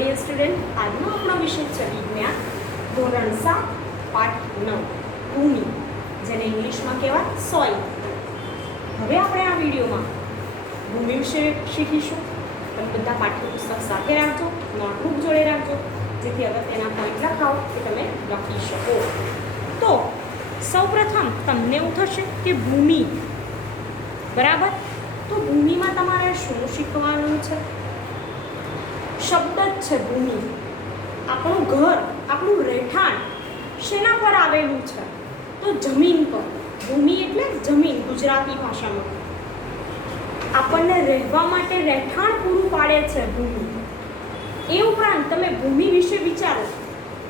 Dear student, આજનો આપણો વિષય છે વિજ્ઞાન, ધોરણ 7 પાઠ 9 ભૂમિ, જેને ઇંગ્લિશમાં કહેવાય સોઇલ. હવે આપણે આ વિડીયોમાં ભૂમિ વિશે શીખીશું. તમે બધા પાઠ્યપુસ્તક સાથે રાખજો, નોટબુક જોડે રાખજો, જેથી અગત્યના પોઈન્ટ લખાવો કે તમે લખી શકો. તો સૌપ્રથમ તમને એવું થશે કે ભૂમિ, બરાબર, તો ભૂમિમાં તમારે શું શીખવાનું છે? શબ્દ જ છે ભૂમિ. આપણું ઘર, આપણું રહેઠાણ શેના પર આવેલું છે? તો જમીન પર. ભૂમિ એટલે જમીન ગુજરાતી ભાષામાં. આપણને રહેવા માટે રહેઠાણ પૂરું પાડે છે ભૂમિ. એ ઉપરાંત તમે ભૂમિ વિશે વિચારો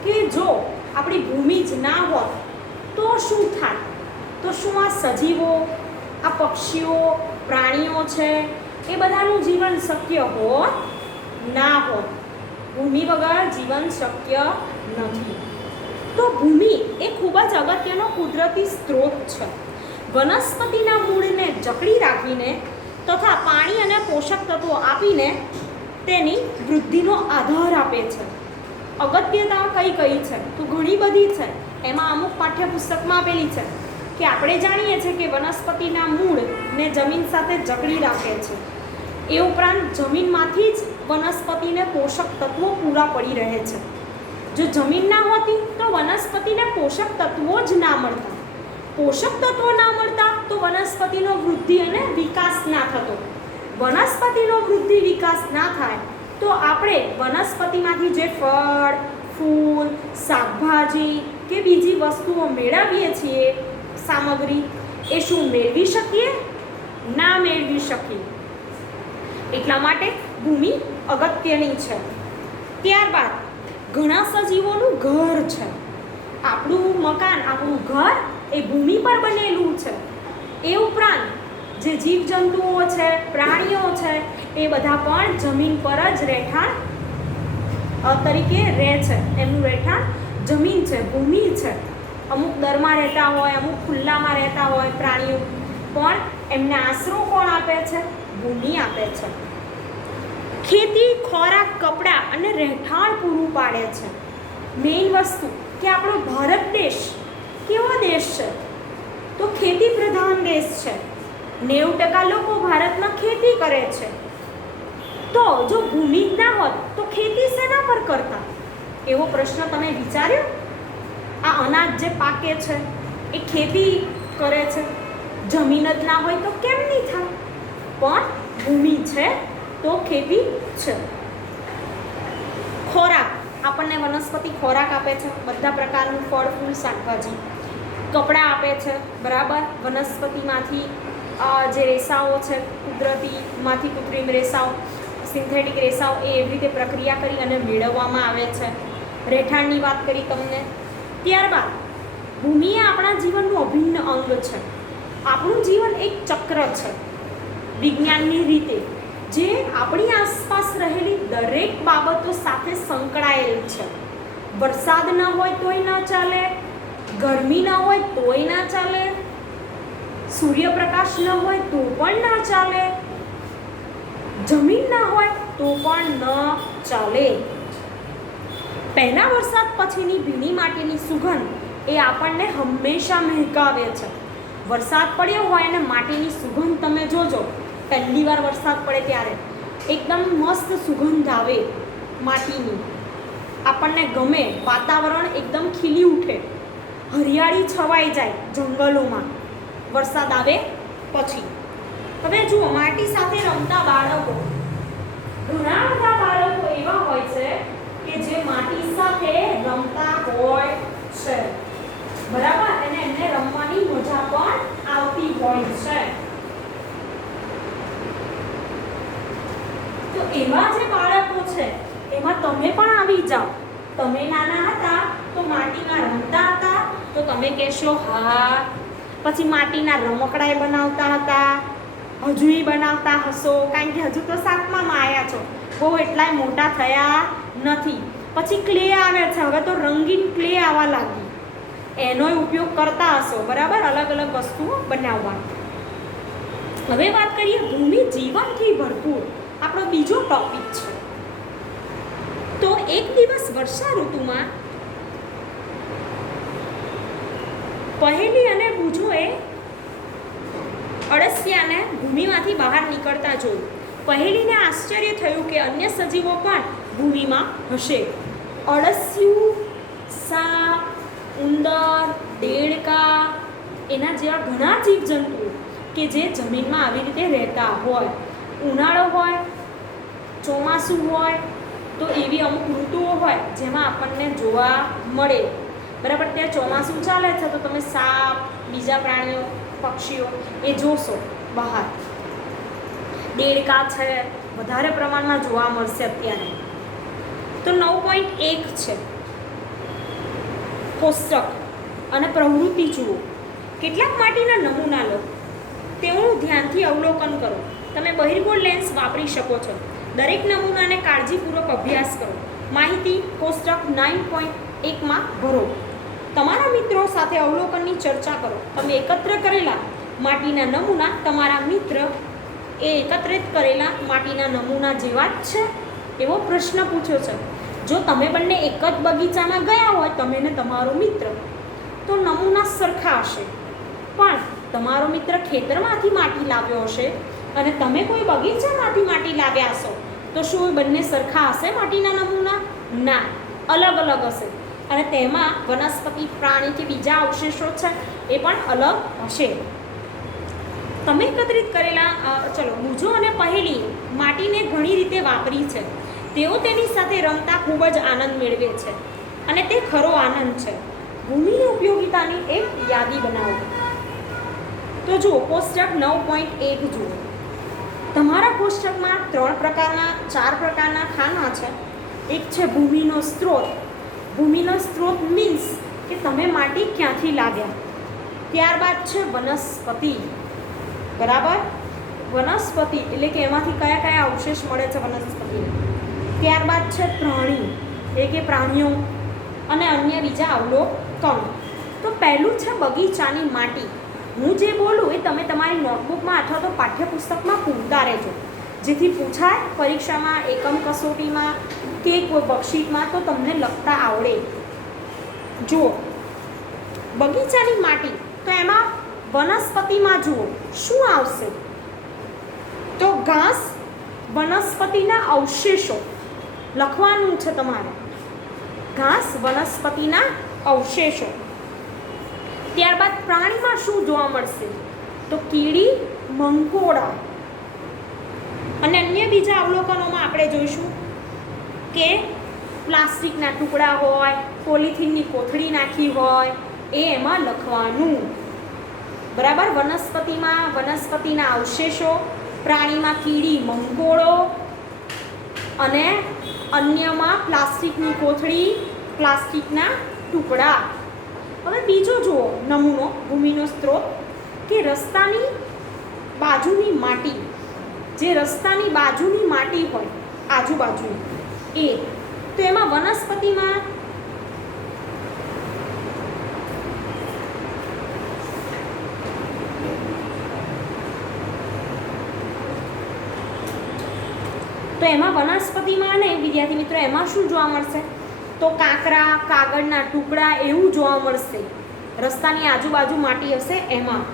કે જો આપણી ભૂમિ જ ના હોત તો શું થાય? તો શું આ સજીવો, આ પક્ષીઓ, પ્રાણીઓ છે, એ બધાનું જીવન શક્ય હોત? ના હોત. ભૂમિ વગર જીવન શક્ય નથી. તો ભૂમિ એ ખૂબ જ અગત્યનો કુદરતી સ્ત્રોત છે. વનસ્પતિના મૂળને જકડી રાખીને તથા પાણી અને પોષક તત્વો આપીને તેની વૃદ્ધિનો આધાર આપે છે. અગત્યતા કઈ કઈ છે? તો ઘણી બધી છે. એમાં અમુક પાઠ્યપુસ્તકમાં આપેલી છે કે આપણે જાણીએ છીએ કે વનસ્પતિના મૂળને જમીન સાથે જકડી રાખે છે. એ ઉપરાંત જમીનમાંથી જ વનસ્પતિને પોષક તત્વો પૂરા પડી રહે છે. જો જમીન ના હોતી તો વનસ્પતિને પોષક તત્વો જ ના મળતા. પોષક તત્વો ના મળતા તો વનસ્પતિનો વૃદ્ધિ અને વિકાસ ના થતો. વનસ્પતિનો વૃદ્ધિ વિકાસ ના થાય તો આપણે વનસ્પતિમાંથી જે ફળ, ફૂલ, શાકભાજી કે બીજી વસ્તુઓ મેળવીએ છીએ, સામગ્રી, એ શું મેળવી શકીએ? ના મેળવી શકીએ. એટલા માટે ભૂમિ અગત્યની છે. ત્યારબાદ ઘણા સજીવોનું ઘર છે. આપણું મકાન, આપણું ઘર એ ભૂમિ પર બનેલું છે. એ ઉપરાંત જે જીવજંતુઓ છે, પ્રાણીઓ છે, એ બધા પણ જમીન પર જ રહેઠાણ તરીકે રહે છે. એમનું રહેઠાણ જમીન છે, ભૂમિ છે. અમુક દરમાં રહેતા હોય, અમુક ખુલ્લામાં રહેતા હોય પ્રાણીઓ, પણ એમને આશરો કોણ આપે છે? ભૂમિ આપે છે. ખેતી ખોરાક, કપડાં અને રહેઠાણ પૂરું પાડે છે. મેઇન વસ્તુ કે આપણો ભારત દેશ કેવો દેશ છે? તો ખેતી પ્રધાન દેશ છે. 90% લોકો ભારતમાં ખેતી કરે છે. તો જો ભૂમિ જ ના હોત તો ખેતી શેના પર કરતા? એવો પ્રશ્ન તમે વિચાર્યો? આ અનાજ જે પાકે છે એ ખેતી કરે છે. જમીન જ ના હોય તો કેમ નહીં થાય? પણ ભૂમિ છે તો ખેતી છે. ખોરાક, આપણને વનસ્પતિ ખોરાક આપે છે. બધા પ્રકારનું ફળ, ફૂલ, શાકભાજી. કપડાં આપે છે, બરાબર. વનસ્પતિમાંથી જે રેસાઓ છે, કુદરતીમાંથી કૃત્રિમ રેસાઓ, સિન્થેટિક રેસાઓ, એ એવી રીતે પ્રક્રિયા કરી અને મેળવવામાં આવે છે. રહેઠાણની વાત કરી તમને. ત્યારબાદ ભૂમિ એ આપણા જીવનનું અભિન્ન અંગ છે. આપણું જીવન એક ચક્ર છે વિજ્ઞાનની રીતે, જે આપણી આસપાસ રહેલી દરેક બાબતો સાથે સંકળાયેલ છે. વરસાદ ન હોય તોય ન ચાલે, ગરમી ન હોય તોય ના ચાલે, સૂર્યપ્રકાશ ન હોય તો પણ ના ચાલે, જમીન ના હોય તો પણ ન ચાલે. પહેલા વરસાદ પછીની ભીની માટીની સુગંધ એ આપણને હંમેશા મહેકાવે છે. વરસાદ પડ્યો હોય અને માટીની સુગંધ તમે જોજો. પહેલી વાર વરસાદ પડે ત્યારે એકદમ મસ્ત સુગંધ આવે માટીની. આપણને ગમે, વાતાવરણ એકદમ ખીલી ઉઠે, હરિયાળી છવાઈ જાય જંગલોમાં વરસાદ આવે પછી. હવે જુઓ, માટી સાથે રમતા બાળકો, ઘણા બધા બાળકો એવા હોય છે કે જે માટી સાથે રમતા હોય છે, બરાબર. અને એમને રમવાની મજા પણ આવતી હોય છે. તો એવા જે બાળકો છે એમાં તમે પણ આવી જાઓ. તમે નાના હતા તો માટીમાં રમતા હતા તો તમે કહેશો હા. પછી માટીના રમકડાં બનાવતા હતા, હજુય બનાવતા હશો, કારણ કે હજુ તો 7મામાં આવ્યા છો, બહુ એટલાય મોટા થયા નથી. પછી ક્લે આવે છે, હવે તો રંગીન ક્લે આવવા લાગી, એનો ઉપયોગ કરતા હશો, બરાબર, અલગ અલગ વસ્તુઓ બનાવવા. હવે વાત કરીએ ભૂમિ જીવનથી ભરપૂર, આપણો બીજો ટોપિક છે. તો એક દિવસ વર્ષા ઋતુમાં પહેલી અને બુજોએ અળસિયાને ભૂમિમાંથી બહાર નીકળતા જોયું. પહેલીને આશ્ચર્ય થયું કે અન્ય સજીવો પણ ભૂમિમાં હશે. અળસિયું, સાપ, ઉંદર, દેડકા એના જેવા ઘણા જીવજંતુઓ કે જે જમીનમાં આવી રીતે રહેતા હોય. ઉનાળો હોય, ચોમાસું હોય, તો એવી અમુક ઋતુઓ હોય જેમાં આપણને જોવા મળે. બરાબર, ત્યાં ચોમાસું ચાલે છે તો તમે સાપ, બીજા પ્રાણીઓ, પક્ષીઓ એ જોશો બહાર. દેડકા છે વધારે પ્રમાણમાં જોવા મળશે અત્યારે. તો 9.1 છે કોષ્ટક અને પ્રવૃત્તિ જુઓ. કેટલાક માટીના નમૂના લો, તેનું ધ્યાનથી અવલોકન કરો. તમે બહિર્ગોળ લેન્સ વાપરી શકો છો. દરેક નમૂનાને કાળજીપૂર્વક અભ્યાસ કરો. માહિતી કોષ્ટક 9.1માં ભરો. તમારા મિત્રો સાથે અવલોકનની ચર્ચા કરો. તમે એકત્ર કરેલા માટીના નમૂના તમારા મિત્ર એ એકત્રિત કરેલા માટીના નમૂના જેવા જ છે એવો પ્રશ્ન પૂછ્યો છે. જો તમે બંને એક જ બગીચામાં ગયા હોય, તમે ને તમારો મિત્ર, તો નમૂના સરખા હશે. પણ તમારો મિત્ર ખેતરમાંથી માટી લાવ્યો હશે અને તમે કોઈ બગીચામાંથી માટી લાવ્યા હશો, તો શું બંને સરખા હશે માટીના નમૂના? ના, અલગ અલગ હશે. અને તેમાં વનસ્પતિ, પ્રાણી કે બીજા અવશેષો છે એ પણ અલગ હશે. તમે એકત્રિત કરેલા બુજો અને પહેલી માટીને ઘણી રીતે વાપરી છે. તેઓ તેની સાથે રમતા ખૂબ જ આનંદ મેળવે છે અને તે ખરો આનંદ છે. ભૂમિની ઉપયોગિતાની એક યાદી બનાવો. તો જુઓ, કોષ્ટક 9.1 જુઓ. તમારા કોષ્ટકમાં 4 પ્રકારના ખાના છે. એક છે ભૂમિનો સ્ત્રોત. ભૂમિનો સ્ત્રોત મીન્સ કે તમે માટી ક્યાંથી લાવ્યા. ત્યારબાદ છે વનસ્પતિ. બરાબર, વનસ્પતિ એટલે કે એમાંથી કયા કયા અવશેષ મળે છે વનસ્પતિને. ત્યારબાદ છે પ્રાણી એટલે કે પ્રાણીઓ અને અન્ય બીજા અવલોકનો. તો પહેલું છે બગીચાની માટી. હું જે બોલું એ તમે તમારી નોટબુકમાં અથવા તો પાઠ્યપુસ્તકમાં પૂરતા રહેજો, જેથી પૂછાય પરીક્ષામાં, એકમ કસોટીમાં કે કોઈ વર્કશીટમાં, તો તમને લખતા આવડે. જુઓ, બગીચાની માટી, તો એમાં વનસ્પતિમાં જુઓ શું આવશે. તો ઘાસ, વનસ્પતિના અવશેષો લખવાનું છે તમારે. ઘાસ, વનસ્પતિના અવશેષો. ત્યારબાદ પ્રાણીમાં શું જોવા મળશે? તો કીડી, મંકોડા અને અન્ય બીજા અવલોકનોમાં આપણે જોઈશું કે પ્લાસ્ટિકના ટુકડા હોય, પોલિથીનની કોથળી નાખી હોય, એ એમાં લખવાનું. બરાબર, વનસ્પતિમાં વનસ્પતિના અવશેષો, પ્રાણીમાં કીડી, મંકોડો અને અન્યમાં પ્લાસ્ટિકની કોથળી, પ્લાસ્ટિકના ટુકડા. હવે બીજો જુઓ નમૂનો ભૂમિનો સ્ત્રોત, કે રસ્તાની બાજુની માટી. જે રસ્તાની બાજુની માટી હોય આજુબાજુની એ, તો એમાં વનસ્પતિમાં વનસ્પતિમાં ને વિદ્યાર્થી મિત્રો એમાં શું જોવા મળશે? તો કાંકરા, કાગળના ટુકડા એવું જોવા મળશે. રસ્તાની આજુબાજુ માટી હશે એમાં.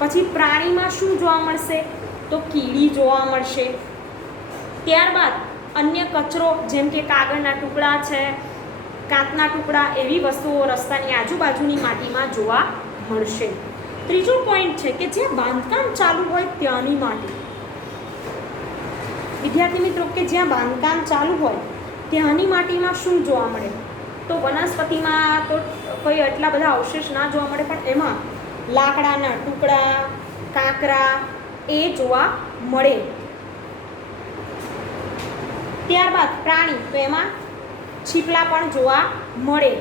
પછી પ્રાણીમાં શું જોવા મળશે? તો કીડી જોવા મળશે. ત્યારબાદ અન્ય કચરો, જેમ કે કાગળના ટુકડા છે, કાચના ટુકડા, એવી વસ્તુઓ રસ્તાની આજુબાજુની માટીમાં જોવા મળશે. ત્રીજો પોઈન્ટ છે કે જ્યાં બાંધકામ ચાલુ હોય ત્યાંની માટી. વિદ્યાર્થી મિત્રો, કે જ્યાં બાંધકામ ચાલુ હોય ત્યાંની માટીમાં શું જોવા મળે? તો વનસ્પતિમાં તો કોઈ એટલા બધા અવશેષ ના જોવા મળે, પણ એમાં લાકડાના ટુકડા, કાંકરા એ જોવા મળે. ત્યારબાદ પ્રાણી, તો એમાં છીપલા પણ જોવા મળે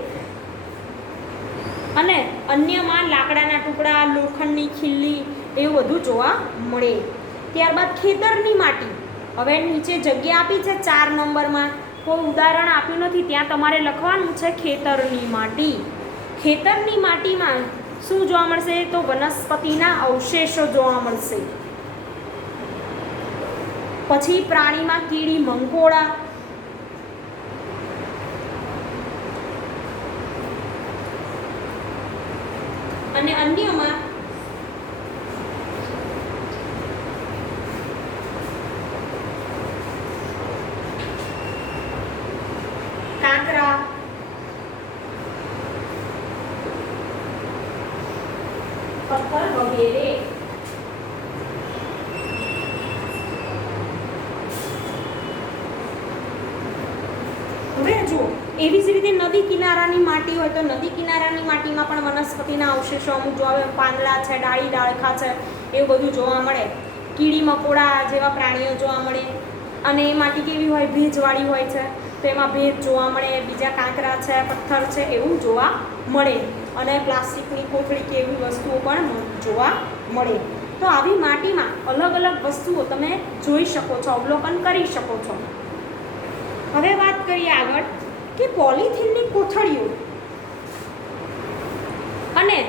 અને અન્યમાં લાકડાના ટુકડા, લોખંડની ખીલ્લી એવું બધું જોવા મળે. ત્યારબાદ ખેતરની માટી. હવે નીચે જગ્યા આપી છે 4 નંબરમાં, કોઈ ઉદાહરણ આપ્યું નથી, ત્યાં તમારે લખવાનું છે ખેતરની માટી. ખેતરની માટીમાં શું જોવા મળશે? તો વનસ્પતિના અવશેષો જોવા મળશે. પછી પ્રાણીમાં કીડી, મંકોડા અને અન્યમાં કાંકરા, પથ્થર વગેરે. હવે જુઓ, એવી જ રીતે નદી કિનારાની માટી હોય તો નદી કિનારાની માટીમાં પણ વનસ્પતિના અવશેષો અમુક જોવા આવે, પાંદડા છે, ડાળી ડાળખા છે, એવું બધું જોવા મળે. કીડી મકોડા જેવા પ્રાણીઓ જોવા મળે. અને એ માટી કેવી હોય? ભેજવાળી હોય છે, તો એમાં ભેજ જોવા મળે. બીજા કાંકરા છે, પથ્થર છે, એવું જોવા મળે. અને પ્લાસ્ટિકની કોથળી કે એવી વસ્તુઓ પણ જોવા મળે. તો આવી માટીમાં અલગ અલગ વસ્તુઓ તમે જોઈ શકો છો, અવલોકન કરી શકો છો. હવે વાત કરીએ આગળ કે પોલિથીનની કોથળીઓ અને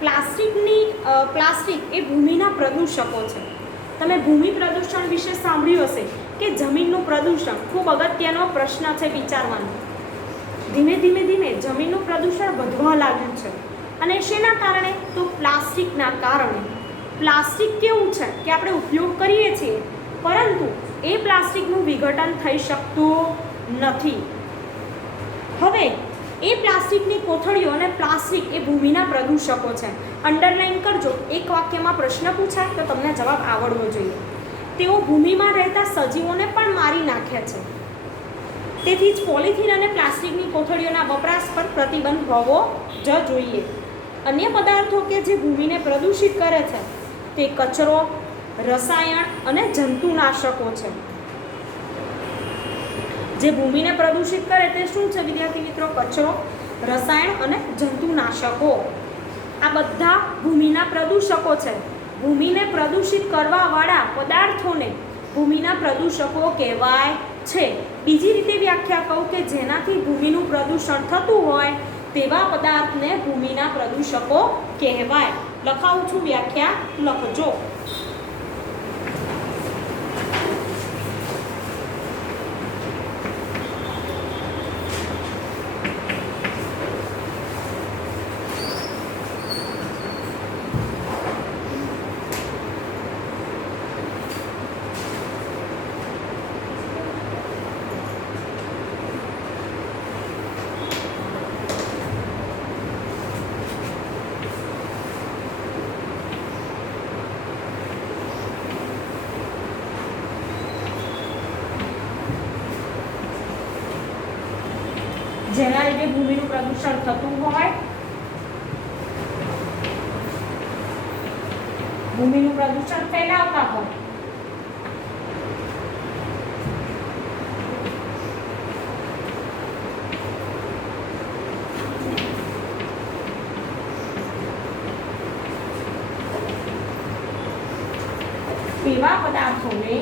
પ્લાસ્ટિક એ ભૂમિના પ્રદૂષકો છે. તમે ભૂમિ પ્રદૂષણ વિશે સાંભળ્યું હશે કે જમીનનું પ્રદૂષણ ખૂબ અગત્યનો પ્રશ્ન છે વિચારવાનો. ધીમે ધીમે જમીનનું પ્રદૂષણ વધવા લાગ્યું છે. અને શેના કારણે? તો પ્લાસ્ટિકના કારણે. પ્લાસ્ટિક કેવું છે કે આપણે ઉપયોગ કરીએ છીએ, પરંતુ એ પ્લાસ્ટિકનું વિઘટન થઈ શકતું નથી. હવે એ પ્લાસ્ટિકની કોથળીઓ અને પ્લાસ્ટિક એ ભૂમિના પ્રદૂષકો છે. અંડરલાઈન કરજો, એક વાક્યમાં પ્રશ્ન પૂછાય તો તમને જવાબ આવડવો જોઈએ. તેઓ ભૂમિમાં રહેતા સજીવોને પણ મારી નાખે છે. તેથી જ પોલિથીન અને પ્લાસ્ટિકની કોથળીઓના વપરાશ પર પ્રતિબંધ હોવો જ જોઈએ. અન્ય પદાર્થો કે જે ભૂમિને પ્રદૂષિત કરે છે તે કચરો, રસાયણ અને જંતુનાશકો છે. જે ભૂમિને પ્રદૂષિત કરે તે શું છે વિદ્યાર્થી મિત્રો? કચરો, રસાયણ અને જંતુનાશકો. આ બધા ભૂમિના પ્રદૂષકો છે. ભૂમિને પ્રદૂષિત કરવાવાળા પદાર્થોને ભૂમિના પ્રદૂષકો કહેવાય છે. બીજી રીતે વ્યાખ્યા કહું કે જેનાથી ભૂમિનું પ્રદૂષણ થતું હોય તેવા પદાર્થને ભૂમિના પ્રદૂષકો કહેવાય. લખાવું છું, વ્યાખ્યા લખજો. જેના લીધે ભૂમિનું પ્રદૂષણ થતું હોય, ભૂમિનું પ્રદૂષણ ફેલાવતા હોય, એવા પદાર્થોને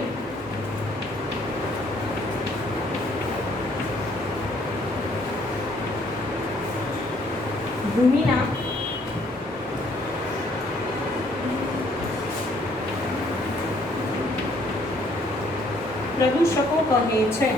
ભૂમિના પ્રદૂષકો કહે છે.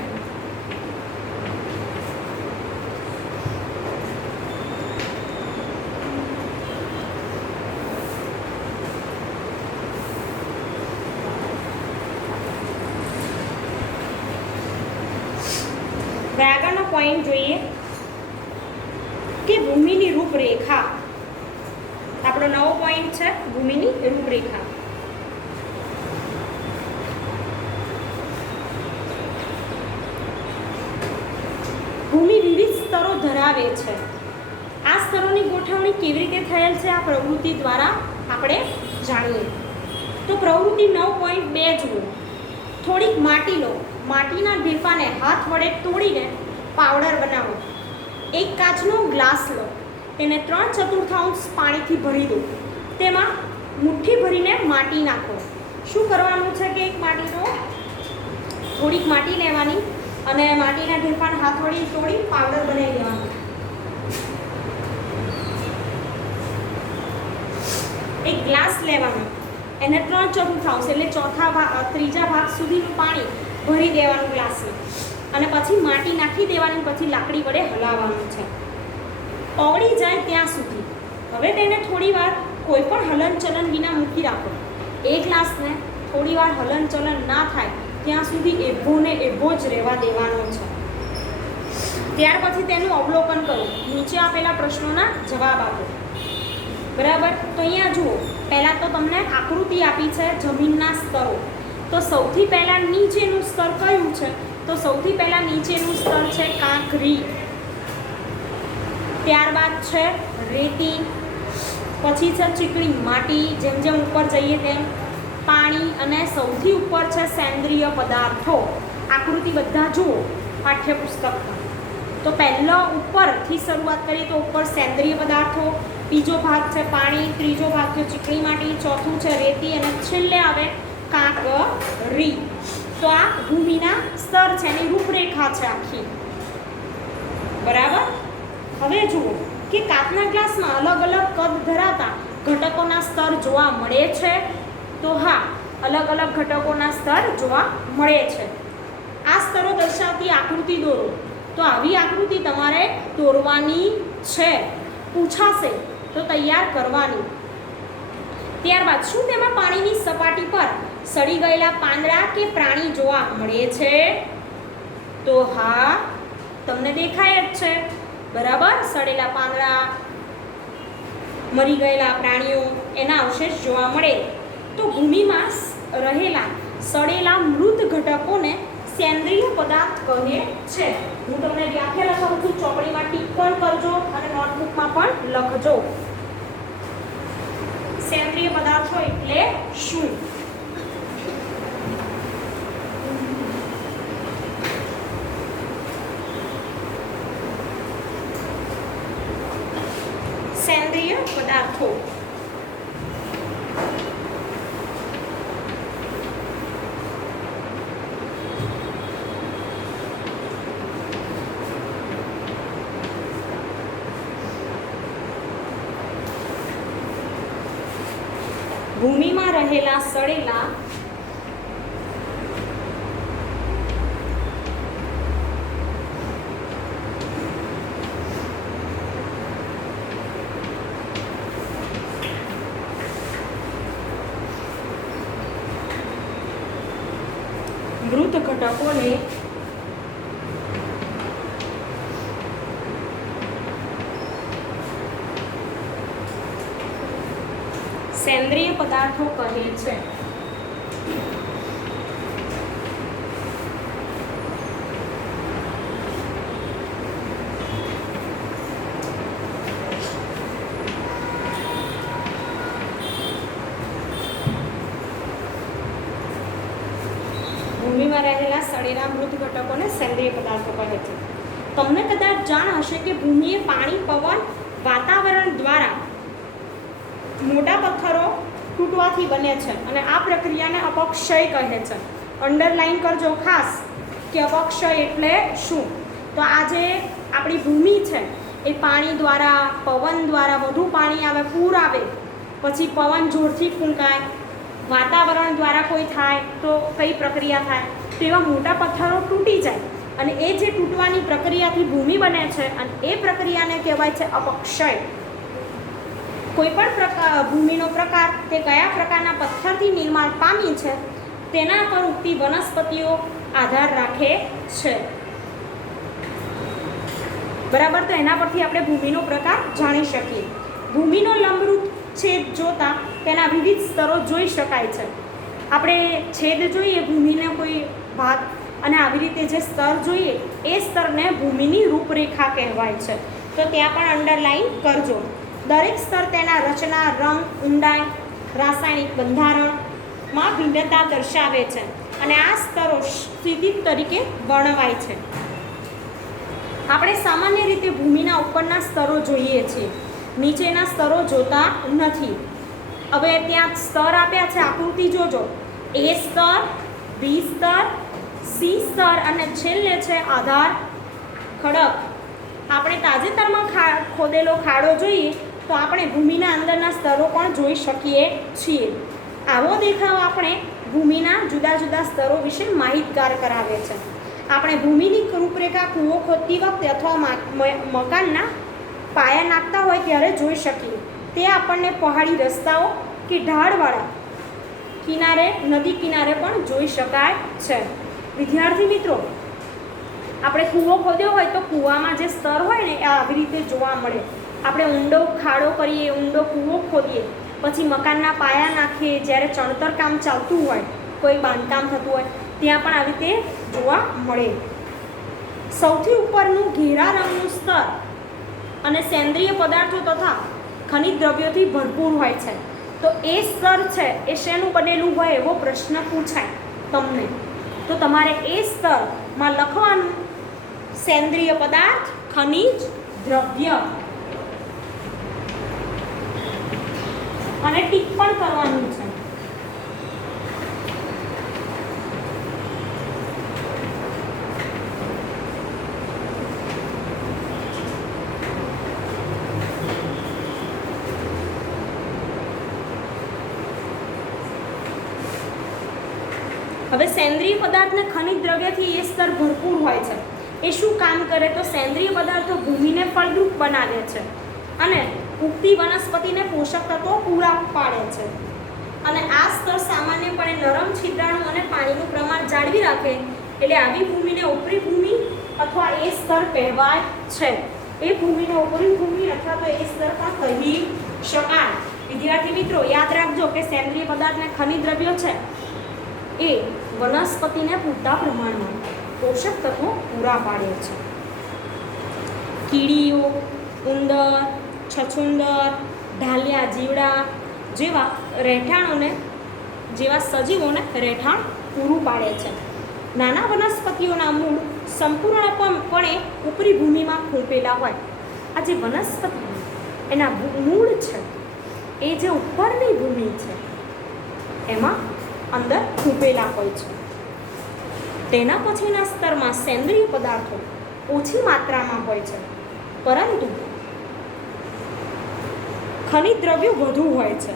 આગળનો પોઈન્ટ જોઈએ કે ભૂમિની રૂપરેખા. આપણો નવો પોઈન્ટ છે ભૂમિની રૂપરેખા. ભૂમિ વિવિધ સ્તરો ધરાવે છે. આ સ્તરોની ગોઠવણી કેવી રીતે થયેલ છે આ પ્રવૃત્તિ દ્વારા આપણે જાણીએ. તો પ્રવૃત્તિ 9.2 જુઓ. થોડીક માટી લો. માટીના ઢેફાને હાથ વડે તોડીને પાવડર બનાવો. એક કાચનો ગ્લાસ લો. તેને 3/4 પાણીથી ભરી દો. તેમાં મુઠ્ઠી ભરીને માટી નાખો. શું કરવાનું છે કે એક માટીનો થોડીક માટી લેવાની અને માટીના ઢેફાને હાથ વડે તોડી પાવડર બનાવી દેવાનો. એક ગ્લાસ લેવાનો, એને 3/4 એટલે ત્રીજા ભાગ સુધીનું પાણી ભરી દેવાનું ગ્લાસમાં અને પછી માટી નાખી દેવાની. પછી લાકડી વડે હલાવવાનું છે ઓગળી જાય ત્યાં સુધી. હવે તેને થોડીવાર કોઈ પણ હલનચલન વિના મૂકી રાખો. એ ગ્લાસને થોડીવાર હલનચલન ના થાય ત્યાં સુધી એભો ને એભો જ રહેવા દેવાનો છે. ત્યાર પછી તેનું અવલોકન કરો. નીચે આપેલા પ્રશ્નોના જવાબ આપો. બરાબર. તો અહીંયા જુઓ, પહેલાં તો તમને આકૃતિ આપી છે જમીનના સ્તરો. તો સૌથી પહેલાં નીચેનું સ્તર કયું છે? તો સૌથી પહેલાં નીચેનું સ્તર છે કાંકરી, ત્યારબાદ છે રેતી, પછી છે ચીકણી માટી, જેમ જેમ ઉપર જઈએ તેમ પાણી, અને સૌથી ઉપર છે સેન્દ્રિય પદાર્થો. આકૃતિ બધા જુઓ પાઠ્યપુસ્તકમાં. તો પહેલો ઉપરથી શરૂઆત કરીએ તો ઉપર સેન્દ્રિય પદાર્થો, બીજો ભાગ છે પાણી, ત્રીજો ભાગ છે ચીકણી માટી, ચોથું છે રેતી, અને છેલ્લે આવે કાંકરી. તો આ ભૂમિના સ્તર છે, એની રૂપરેખા છે આખી. બરાબર. હવે જુઓ કે કાચના ગ્લાસમાં અલગ અલગ કદ ધરાવતા ઘટકોના સ્તર જોવા મળે છે. તો હા, અલગ અલગ ઘટકોના સ્તર જોવા મળે છે. આ સ્તરો દર્શાવતી આકૃતિ દોરો. તો આવી આકૃતિ તમારે દોરવાની છે, પૂછાશે તો તૈયાર કરવાની. ત્યારબાદ શું તેમાં પાણીની સપાટી પર સડી ગયેલા પાંદડા કે પ્રાણી જોવા મળે છે? તો હા, તમને દેખાય જ છે. બરાબર. સડેલા પાંદડા, મરી ગયેલા પ્રાણીઓ, એના અવશેષ જોવા મળે. તો ભૂમિમાં રહેલા સડેલા મૃત ઘટકોને સેન્દ્રિય પદાર્થ કહે છે. હું તમને વ્યાખ્યા લખાવું છું, ચોપડીમાં ટીક પણ કરજો અને નોટબુકમાં પણ લખજો. સેન્દ્રિય પદાર્થો એટલે શું? સેન્દ્રિય પદાર્થો ભૂમિમાં રહેલા સડેલા મૃત ઘટકોને સેન્દ્રિય પદાર્થો કહે છે. ભૂમિમાં રહેલા સડેલા મૃત ઘટકોને સેન્દ્રિય પદાર્થો કહે છે. તમને કદાચ જાણ હશે કે ભૂમિ એ પાણી, પવન, વાતાવરણ દ્વારા મોટા પથ્થરો તૂટવાથી બને છે અને આ પ્રક્રિયાને અપક્ષય કહે છે. અંડરલાઈન કરજો ખાસ કે અપક્ષય એટલે શું. તો આ જે આપણી ભૂમિ છે એ પાણી દ્વારા, પવન દ્વારા, વધુ પાણી આવે, પૂર આવે, પછી પવન જોરથી ફૂંકાય, વાતાવરણ દ્વારા કોઈ થાય તો કઈ પ્રક્રિયા થાય, તેવા મોટા પથ્થરો તૂટી જાય અને એ જે તૂટવાની પ્રક્રિયાથી ભૂમિ બને છે અને એ પ્રક્રિયાને કહેવાય છે અપક્ષય. કોઈ પણ ભૂમિનો પ્રકાર તે કયા પ્રકારના પથ્થરથી નિર્માણ પામી છે તેના પર ઉગતી વનસ્પતિઓ આધાર રાખે છે. બરાબર. તો એના પરથી આપણે ભૂમિનો પ્રકાર જાણી શકીએ. ભૂમિનો લંબરૂપ છેદ જોતા તેના વિવિધ સ્તરો જોઈ શકાય છે. આપણે છેદ જોઈએ ભૂમિનો કોઈ ભાગ અને આવી રીતે જે સ્તર જોઈએ એ સ્તરને ભૂમિની રૂપરેખા કહેવાય છે. તો ત્યાં પણ અંડરલાઈન કરજો. દરેક સ્તર તેના રચના, રંગ, ઊંડાઈ, રાસાયણિક બંધારણમાં ભિન્નતા દર્શાવે છે અને આ સ્તરો સ્થિતિ તરીકે વર્ણવાય છે. આપણે સામાન્ય રીતે ભૂમિના ઉપરના સ્તરો જોઈએ છીએ, નીચેના સ્તરો જોતા નથી. હવે ત્યાં સ્તર આપ્યા છે, આકૃતિ જોજો. એ સ્તર, બી સ્તર, સી સ્તર અને છેલ્લે છે આધાર ખડક. આપણે તાજેતરમાં ખોદેલો ખાડો જોઈએ તો આપણે ભૂમિના અંદરના સ્તરો પણ જોઈ શકીએ છીએ. આવો દેખાવ આપણે ભૂમિના જુદા જુદા સ્તરો વિશે માહિતગાર કરાવે છે. આપણે ભૂમિની રૂપરેખા કૂવો ખોદતી વખતે અથવા મકાનના પાયા નાખતા હોય ત્યારે જોઈ શકીએ. તે આપણને પહાડી રસ્તાઓ કે ઢાળવાળા કિનારે નદી કિનારે પણ જોઈ શકાય છે. વિદ્યાર્થી મિત્રો, આપણે કૂવો ખોદ્યો હોય તો કૂવામાં જે સ્તર હોય ને એ આવી રીતે જોવા મળે. આપણે ઊંડો ખાડો કરીએ, ઊંડો કૂવો ખોદીએ, પછી મકાનના પાયા નાખીએ, જ્યારે ચણતર કામ ચાલતું હોય, કોઈ બાંધકામ થતું હોય, ત્યાં પણ આવી રીતે જોવા મળે. સૌથી ઉપરનું ઘેરા રંગનું સ્તર અને સેન્દ્રિય પદાર્થો તથા ખનિજ દ્રવ્યોથી ભરપૂર હોય છે. તો એ સ્તર છે એ શેનું બનેલું હોય એવો પ્રશ્ન પૂછાય તમને, તો તમારે એ સ્તરમાં લખવાનું સેન્દ્રિય પદાર્થ, ખનિજ દ્રવ્ય અને ટીક પણ કરવાનું છે. હવે સેન્દ્રિય પદાર્થ ને ખનિજ દ્રવ્યથી એ સ્તર ભરપૂર હોય છે. એ શું કામ કરે? તો સેન્દ્રિય પદાર્થો ભૂમિને ફળદ્રુપ બનાવે છે અને ઉગતી વનસ્પતિને પોષક તત્વો પૂરા પાડે છે. અને આ સ્તર સામાન્યપણે નરમ, છિદ્રાળુ અને પાણીનું પ્રમાણ જાળવી રાખે, એટલે આવી ભૂમિને ઉપરી ભૂમિ અથવા એ સ્તર કહેવાય છે. એ ભૂમિને ઉપરી ભૂમિ અથવા તો એ સ્તર પણ કહી શકાય. વિદ્યાર્થી મિત્રો, યાદ રાખજો કે સેન્દ્રિય પદાર્થ અને ખનિજ દ્રવ્યો છે એ વનસ્પતિને પૂરતા પ્રમાણમાં પોષક તત્વો પૂરા પાડે છે. કીડીઓ, ઉંદર, છછુંદર, ઢાલિયા જીવડા જેવા રહેઠાણોને જેવા સજીવોને રહેઠાણ પૂરું પાડે છે. નાના વનસ્પતિઓના મૂળ સંપૂર્ણપણે ઉપરી ભૂમિમાં ખૂંપેલા હોય. આ જે વનસ્પતિ એના મૂળ છે એ જે ઉપરની ભૂમિ છે એમાં અંદર ખૂંપેલા હોય છે. તેના પછીના સ્તરમાં સેન્દ્રિય પદાર્થો ઓછી માત્રામાં હોય છે, પરંતુ ખનિજ દ્રવ્યો વધુ હોય છે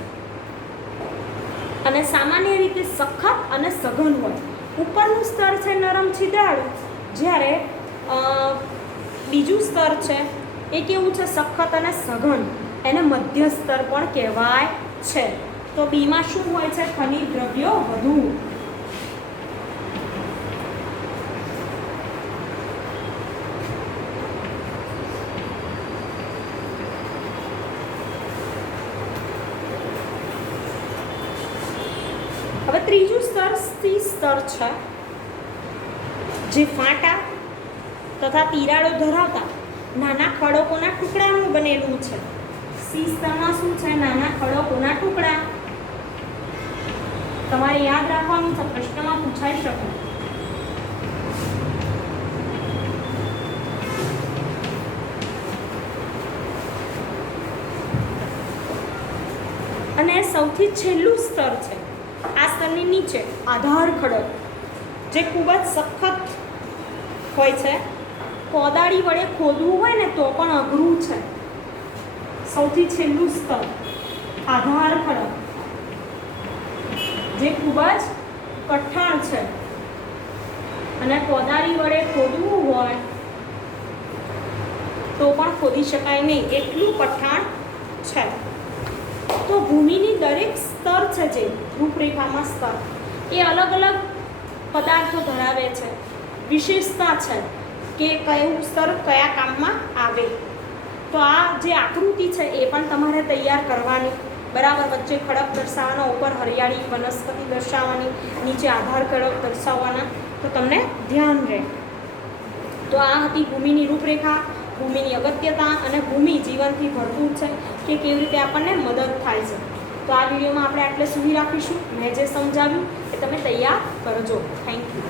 અને સામાન્ય રીતે સખત અને સઘન હોય. ઉપરનું સ્તર છે નરમ, છિદ્રાળુ, જ્યારે બીજું સ્તર છે એ કેવું છે? સખત અને સઘન. એને મધ્ય સ્તર પણ કહેવાય છે. તો બીમાં શું હોય છે? ખનિજ દ્રવ્યો વધુ. હવે ત્રીજું સ્તર સી સ્તર છે, જે ફાટા તથા તિરાડો ધરાવતા નાના ખડકોના ટુકડાનું બનેલું છે. સી સ્તરમાં શું છે? નાના ખડકોના ટુકડા. તમારે યાદ રાખવાનું છે, પ્રશ્નમાં પૂછાઈ શકે. અને સૌથી છેલ્લું સ્તર છે આ સ્તરની નીચે આધાર ખડક, જે ખૂબ જ સખત હોય છે. કોદાળી વડે ખોદવું હોય ને તો પણ અઘરું છે. સૌથી છેલ્લું સ્તર આધાર ખડક, જે ખૂબ જ કઠણ છે અને કોદાળી વડે ખોદવું હોય તો પણ ખોદી શકાય નહીં, એટલું કઠણ છે. તો ભૂમિની દરેક સ્તર છે, જે રૂપરેખામાં સ્તર, એ અલગ અલગ પદાર્થો ધરાવે છે. વિશેષતા છે કે કયું સ્તર કયા કામમાં આવે. તો આ જે આકૃતિ છે એ પણ તમારે તૈયાર કરવાની. બરાબર, વચ્ચે ખડક દર્શાવવાનો, ઉપર હરિયાળી વનસ્પતિ દર્શાવવાની, નીચે આધાર ખડક દર્શાવવાના, તો તમને ધ્યાન રહે. તો આ હતી ભૂમિની રૂપરેખા, ભૂમિની અગત્યતા અને ભૂમિ જીવનથી ભરપૂર છે કે કેવી રીતે આપણને મદદ થાય છે. તો આ વિડીયોમાં આપણે આટલે સુધી રાખીશું. મેં જે સમજાવ્યું એ તમે તૈયાર કરજો. Thank you.